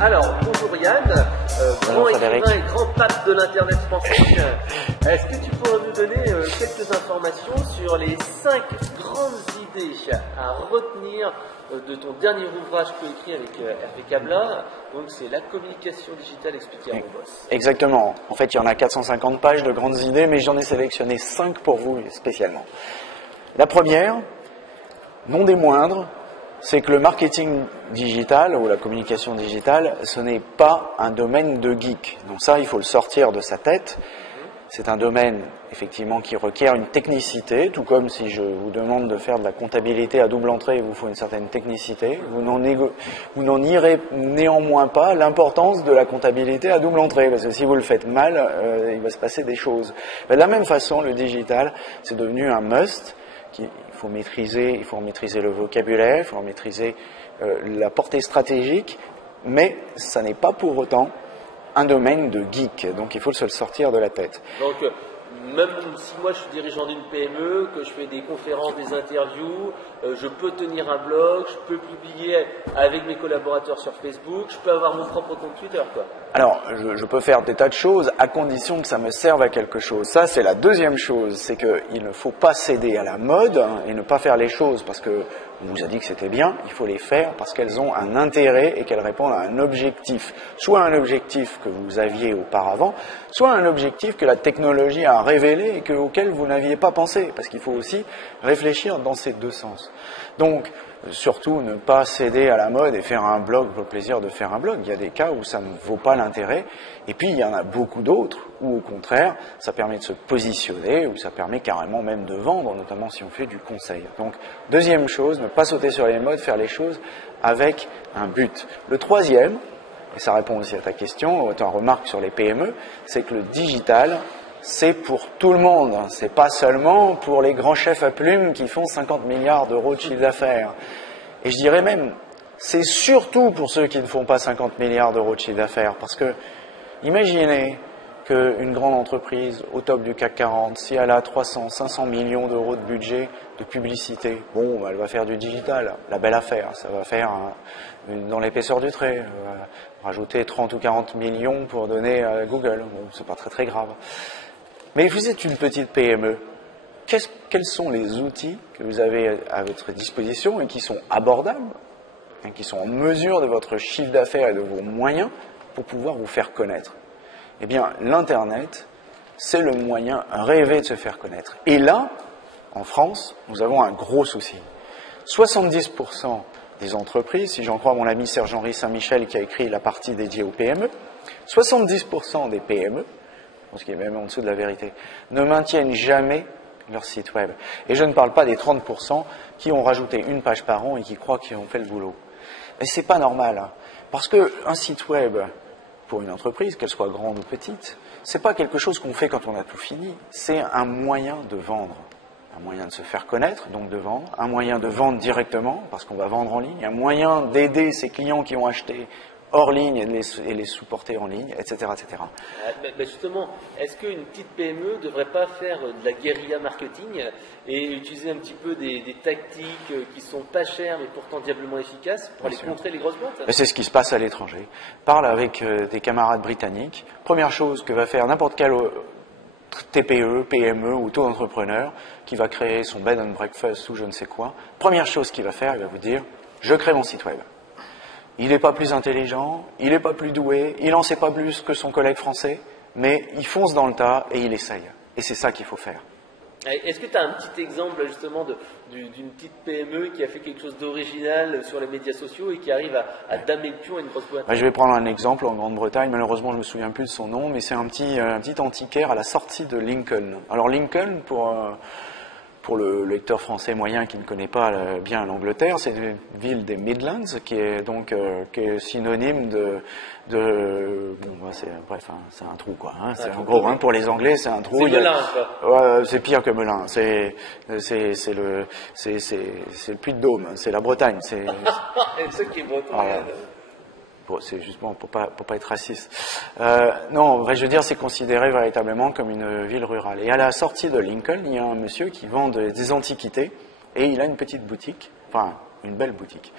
Alors, bonjour Yann, grand Frédéric. écrivain et grand pape de l'internet français. Est-ce que tu pourrais nous donner quelques informations sur les 5 grandes idées à retenir de ton dernier ouvrage coécrit avec Hervé Cabla? Donc c'est la communication digitale expliquée à mon boss. Exactement. En fait, il y en a 450 pages de grandes idées, mais j'en ai sélectionné 5 pour vous spécialement. La première, non des moindres, c'est que le marketing digital ou la communication digitale, ce n'est pas un domaine de geek. Donc ça, il faut le sortir de sa tête. C'est un domaine, effectivement, qui requiert une technicité, tout comme si je vous demande de faire de la comptabilité à double entrée, il vous faut une certaine technicité. Vous n'en irez néanmoins pas l'importance de la comptabilité à double entrée, parce que si vous le faites mal, il va se passer des choses. De la même façon, le digital, c'est devenu un must. Il faut maîtriser le vocabulaire, il faut maîtriser la portée stratégique, mais ça n'est pas pour autant un domaine de geek, donc il faut se le sortir de la tête. Donc, même si moi je suis dirigeant d'une PME, que je fais des conférences, des interviews, je peux tenir un blog, je peux publier avec mes collaborateurs sur Facebook, je peux avoir mon propre compte Twitter, quoi. Alors, je peux faire des tas de choses à condition que ça me serve à quelque chose. Ça, c'est la deuxième chose, c'est qu'il ne faut pas céder à la mode et ne pas faire les choses parce que on vous a dit que c'était bien, il faut les faire parce qu'elles ont un intérêt et qu'elles répondent à un objectif. Soit un objectif que vous aviez auparavant, soit un objectif que la technologie a révélé et auquel vous n'aviez pas pensé. Parce qu'il faut aussi réfléchir dans ces deux sens. Donc, surtout ne pas céder à la mode et faire un blog pour le plaisir de faire un blog. Il y a des cas où ça ne vaut pas l'intérêt. Et puis, il y en a beaucoup d'autres où, au contraire, ça permet de se positionner, ou ça permet carrément même de vendre, notamment si on fait du conseil. Donc, deuxième chose, ne pas sauter sur les modes, faire les choses avec un but. Le troisième, et ça répond aussi à ta question, ta remarque sur les PME, c'est que le digital, c'est pour tout le monde. C'est pas seulement pour les grands chefs à plumes qui font 50 milliards d'euros de chiffre d'affaires. Et je dirais même, c'est surtout pour ceux qui ne font pas 50 milliards d'euros de chiffre d'affaires. Parce que, imaginez qu'une grande entreprise au top du CAC 40, si elle a 300, 500 millions d'euros de budget de publicité, bon, elle va faire du digital, la belle affaire. Ça va faire dans l'épaisseur du trait, rajouter 30 ou 40 millions pour donner à Google. Bon, c'est pas très très grave. Mais vous êtes une petite PME. Quels sont les outils que vous avez à votre disposition et qui sont abordables, qui sont en mesure de votre chiffre d'affaires et de vos moyens pour pouvoir vous faire connaître? Eh bien, l'Internet, c'est le moyen rêvé de se faire connaître. Et là, en France, nous avons un gros souci. 70% des entreprises, si j'en crois mon ami Serge-Henri Saint-Michel qui a écrit la partie dédiée aux PME, 70% des PME, ce qui est même en dessous de la vérité, ne maintiennent jamais leur site web. Et je ne parle pas des 30% qui ont rajouté une page par an et qui croient qu'ils ont fait le boulot. Et c'est pas normal, hein, parce qu'un site web, pour une entreprise, qu'elle soit grande ou petite, c'est pas quelque chose qu'on fait quand on a tout fini, c'est un moyen de vendre. Un moyen de se faire connaître, donc de vendre, un moyen de vendre directement, parce qu'on va vendre en ligne, un moyen d'aider ses clients qui ont acheté hors ligne et les supporter en ligne, etc. etc. Mais justement, est-ce qu'une petite PME ne devrait pas faire de la guérilla marketing et utiliser un petit peu des tactiques qui sont pas chères mais pourtant diablement efficaces pour aller contrer les grosses boîtes? C'est ce qui se passe à l'étranger. Parle avec tes camarades britanniques. Première chose que va faire n'importe quel TPE, PME ou auto-entrepreneur qui va créer son bed and breakfast ou je ne sais quoi. Première chose qu'il va faire, il va vous dire « Je crée mon site web ». Il n'est pas plus intelligent, il n'est pas plus doué, il n'en sait pas plus que son collègue français, mais il fonce dans le tas et il essaye. Et c'est ça qu'il faut faire. Est-ce que tu as un petit exemple justement d'une petite PME qui a fait quelque chose d'original sur les médias sociaux et qui arrive à damer le pion à une grosse boîte? Je vais prendre un exemple en Grande-Bretagne, malheureusement je ne me souviens plus de son nom, mais c'est un petit antiquaire à la sortie de Lincoln. Alors Lincoln, pour le lecteur français moyen qui ne connaît pas bien l'Angleterre, c'est une ville des Midlands qui est synonyme c'est un trou quoi. Hein. C'est en gros pour les Anglais c'est un trou. C'est Melun quoi. C'est pire que Melun. C'est le Puy-de-Dôme. C'est la Bretagne. C'est ce qui est breton. Bon, c'est justement pour pas être raciste. Non, je veux dire, c'est considéré véritablement comme une ville rurale. Et à la sortie de Lincoln, il y a un monsieur qui vend des antiquités et il a une petite boutique, enfin une belle boutique,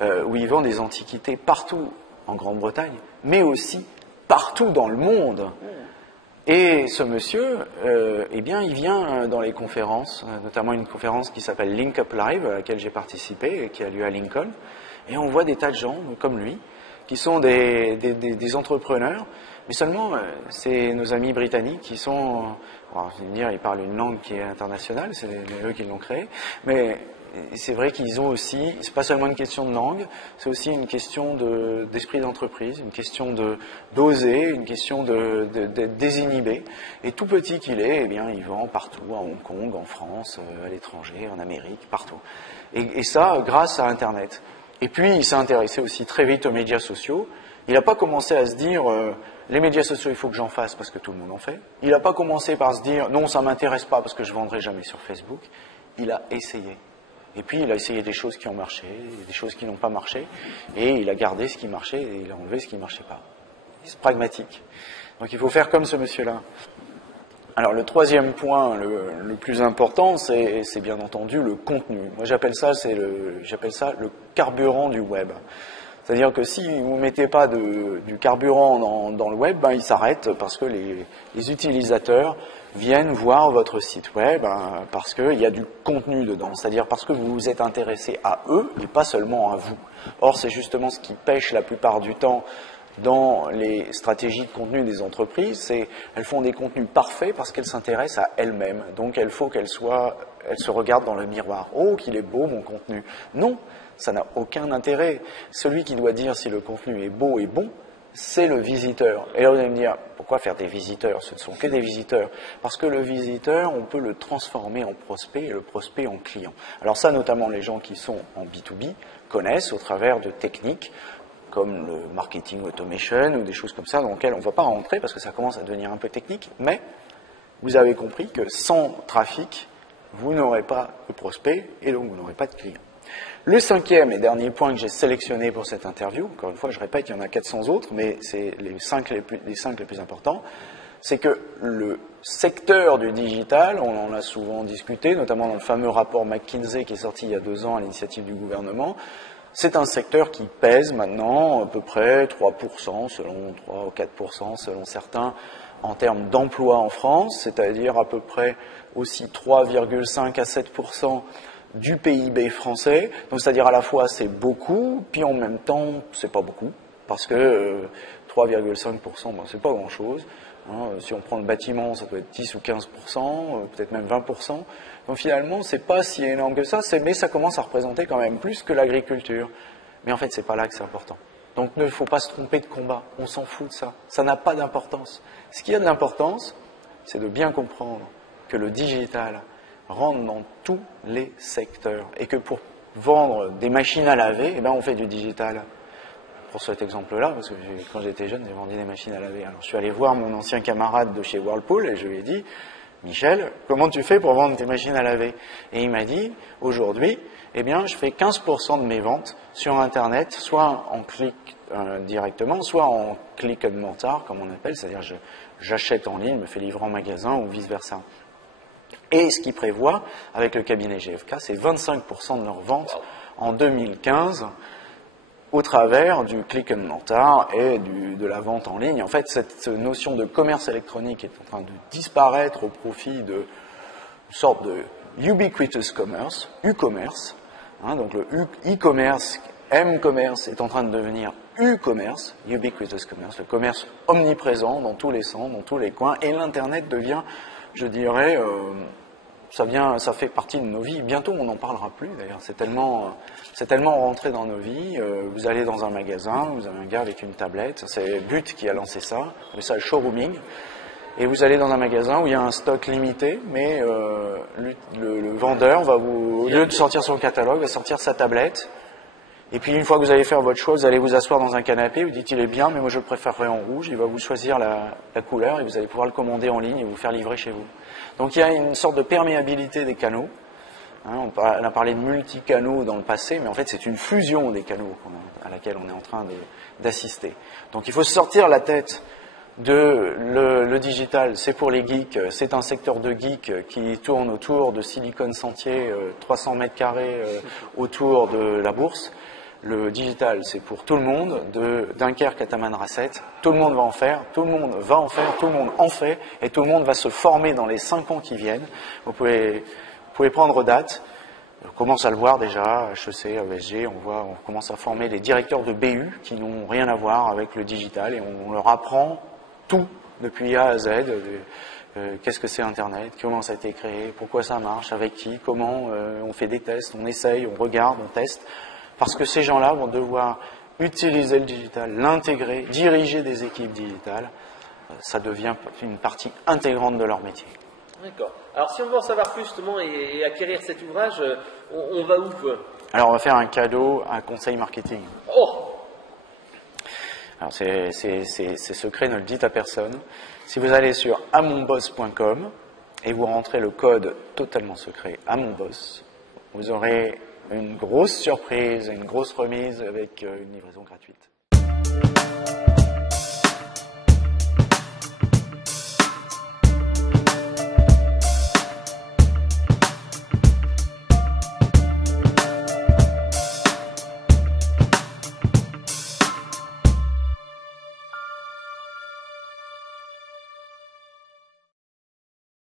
où il vend des antiquités partout en Grande-Bretagne, mais aussi partout dans le monde. Et ce monsieur, eh bien, il vient dans les conférences, notamment une conférence qui s'appelle Link Up Live, à laquelle j'ai participé et qui a lieu à Lincoln. Et on voit des tas de gens comme lui, qui sont des entrepreneurs, mais seulement c'est nos amis britanniques qui sont, alors, je vais dire, ils parlent une langue qui est internationale, c'est eux qui l'ont créée, mais c'est vrai qu'ils ont aussi, c'est pas seulement une question de langue, c'est aussi une question d'esprit d'entreprise, une question d'oser, une question d'être désinhibé. Et tout petit qu'il est, eh bien, il vend partout, à Hong Kong, en France, à l'étranger, en Amérique, partout. Et ça, grâce à Internet. Et puis, il s'est intéressé aussi très vite aux médias sociaux. Il n'a pas commencé à se dire, les médias sociaux, il faut que j'en fasse parce que tout le monde en fait. Il n'a pas commencé par se dire, non, ça m'intéresse pas parce que je vendrai jamais sur Facebook. Il a essayé. Et puis, il a essayé des choses qui ont marché, des choses qui n'ont pas marché, et il a gardé ce qui marchait et il a enlevé ce qui ne marchait pas. C'est pragmatique. Donc, il faut faire comme ce monsieur-là. Alors, le troisième point, le plus important, c'est bien entendu le contenu. Moi, j'appelle ça le carburant du web. C'est-à-dire que si vous ne mettez pas du carburant dans le web, ben, il s'arrête parce que les utilisateurs viennent voir votre site web parce qu'il y a du contenu dedans, c'est-à-dire parce que vous vous êtes intéressé à eux et pas seulement à vous. Or, c'est justement ce qui pêche la plupart du temps dans les stratégies de contenu des entreprises, elles font des contenus parfaits parce qu'elles s'intéressent à elles-mêmes. Donc, il faut qu'elles se regardent dans le miroir. Oh, qu'il est beau mon contenu. Non, ça n'a aucun intérêt. Celui qui doit dire si le contenu est beau et bon, c'est le visiteur. Et là, vous allez me dire, pourquoi faire des visiteurs? Ce ne sont que des visiteurs. Parce que le visiteur, on peut le transformer en prospect et le prospect en client. Alors ça, notamment les gens qui sont en B2B connaissent au travers de techniques comme le marketing automation ou des choses comme ça dans lesquelles on ne va pas rentrer parce que ça commence à devenir un peu technique. Mais vous avez compris que sans trafic, vous n'aurez pas de prospect et donc vous n'aurez pas de client. Le cinquième et dernier point que j'ai sélectionné pour cette interview, encore une fois, je répète, il y en a 400 autres, mais c'est les cinq les plus importants, c'est que le secteur du digital, on en a souvent discuté, notamment dans le fameux rapport McKinsey qui est sorti il y a 2 ans à l'initiative du gouvernement, c'est un secteur qui pèse maintenant à peu près 3%, selon 3 ou 4%, selon certains, en termes d'emploi en France, c'est-à-dire à peu près aussi 3,5 à 7% du PIB français, donc c'est-à-dire à la fois c'est beaucoup, puis en même temps c'est pas beaucoup, parce que 3,5%, bon, c'est pas grand-chose. Hein, si on prend le bâtiment, ça peut être 10 ou 15%, peut-être même 20%. Donc finalement, c'est pas si énorme que ça, mais ça commence à représenter quand même plus que l'agriculture. Mais en fait, c'est pas là que c'est important. Donc il ne faut pas se tromper de combat, on s'en fout de ça. Ça n'a pas d'importance. Ce qui a de l'importance, c'est de bien comprendre que le digital rentre dans tous les secteurs et que pour vendre des machines à laver, eh ben on fait du digital. Pour cet exemple-là, parce que quand j'étais jeune, j'ai vendu des machines à laver. Alors je suis allé voir mon ancien camarade de chez Whirlpool et je lui ai dit, Michel, comment tu fais pour vendre tes machines à laver? Et il m'a dit, aujourd'hui, eh bien, je fais 15% de mes ventes sur Internet, soit en clic directement, soit en click and mortar, comme on appelle, c'est-à-dire j'achète en ligne, me fais livrer en magasin ou vice-versa. Et ce qu'ils prévoient, avec le cabinet GFK, c'est 25% de leurs ventes en 2015 au travers du click and mortar et de la vente en ligne. En fait, cette notion de commerce électronique est en train de disparaître au profit de une sorte de ubiquitous commerce, U-commerce. Hein, donc le e-commerce, M-commerce est en train de devenir U-commerce, ubiquitous commerce, le commerce omniprésent dans tous les sens, dans tous les coins, et l'Internet devient, je dirais, ça fait partie de nos vies. Bientôt, on n'en parlera plus, d'ailleurs. C'est tellement rentré dans nos vies. Vous allez dans un magasin, vous avez un gars avec une tablette. C'est But qui a lancé ça. Mais ça, le showrooming. Et vous allez dans un magasin où il y a un stock limité, mais le vendeur va au lieu de sortir son catalogue, va sortir sa tablette. Et puis, une fois que vous allez faire votre choix, vous allez vous asseoir dans un canapé, vous dites il est bien, mais moi je le préférerais en rouge. Il va vous choisir la couleur et vous allez pouvoir le commander en ligne et vous faire livrer chez vous. Donc il y a une sorte de perméabilité des canaux. Hein, on a parlé de multicanaux dans le passé, mais en fait c'est une fusion des canaux à laquelle on est en train d'assister. Donc il faut sortir la tête de le digital, c'est pour les geeks, c'est un secteur de geeks qui tourne autour de Silicon Sentier, 300 mètres carrés autour de la bourse. Le digital, c'est pour tout le monde, de Dunkerque à Tamanrasset. Tout le monde va en faire, tout le monde va en faire, tout le monde en fait, et tout le monde va se former dans les 5 ans qui viennent. Vous pouvez prendre date. On commence à le voir déjà, à HEC, à ESG, on commence à former les directeurs de BU qui n'ont rien à voir avec le digital, et on leur apprend tout, depuis A à Z. Qu'est-ce que c'est Internet, comment ça a été créé, pourquoi ça marche, avec qui, comment on fait des tests, on essaye, on regarde, on teste. Parce que ces gens-là vont devoir utiliser le digital, l'intégrer, diriger des équipes digitales. Ça devient une partie intégrante de leur métier. D'accord. Alors si on veut en savoir plus justement et acquérir cet ouvrage, on va où quoi? Alors on va faire un cadeau, un conseil marketing. Oh! Alors c'est secret, ne le dites à personne. Si vous allez sur amonboss.com et vous rentrez le code totalement secret amonboss, vous aurez une grosse surprise, une grosse remise avec une livraison gratuite.